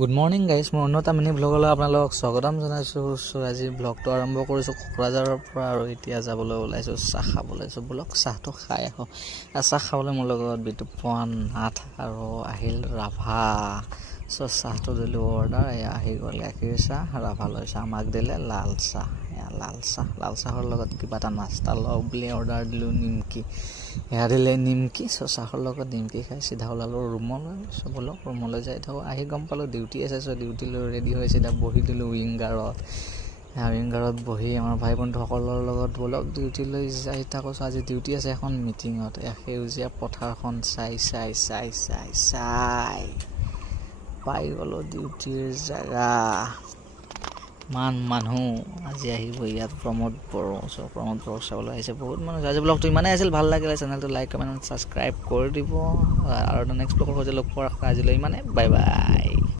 Good morning guys, মই উন্নত mini ব্লগলৈ আপোনালোকক স্বাগতম জনাইছোঁ। আজি ব্লগটো আৰম্ভ কৰিছোঁ কোকৰাঝাৰৰ পৰা আৰু এতিয়া যাবলৈ ওলাইছোঁ চাহ খাবলৈ। ব্লগ চাহটো খাই আহোঁ। চাহ খাবলৈ মোৰ লগত বিতুপন, নাথ আৰু আহিল ৰাভা। চাহটো দিলোঁ অৰ্ডাৰ, এয়া আহি গ'ল গাখীৰ চাহ, ৰাভা লৈছে, আমাক দিলে লাল চাহ। লাল চাহৰ লগত কিবা এটা নাস্তা লওঁ বুলি অৰ্ডাৰ দিলোঁ, নিমকি। এয়া দিলে নিমকি। চাহৰ লগত নিমকি খাই চিধা ওলালোঁ ৰুমলৈ। বলক ৰুমলৈ যাই থাকোঁ। আহি গম পালোঁ ডিউটি আছে, ডিউটিলৈ ৰেডি হৈ চিধা বহি দিলোঁ উইংগাৰত। উইংগাৰত বহি আমাৰ ভাই বন্ধুসকলৰ লগত বলক ডিউটিলৈ যাই থাকোঁ। আজি ডিউটি আছে এখন মিটিঙত। সেউজীয়া পথাৰখন চাই পাই গ'লোঁ ডিউটিৰ জেগা। মানুহ আজি আহিব ইয়াত প্ৰমোদ বড়ো। প্ৰমোদ বড়োক চাবলৈ আহিছে বহুত মানুহ। আজি ব্লগটো ইমানেই আছিল, ভাল লাগিলে চেনেলটো লাইক কমেণ্ট ছাবস্ক্ৰাইব কৰি দিব আৰু নেক্সট ব্লগৰ সৈতে লগ পোৱাৰ আজিলৈ ইমানে। Bye bye.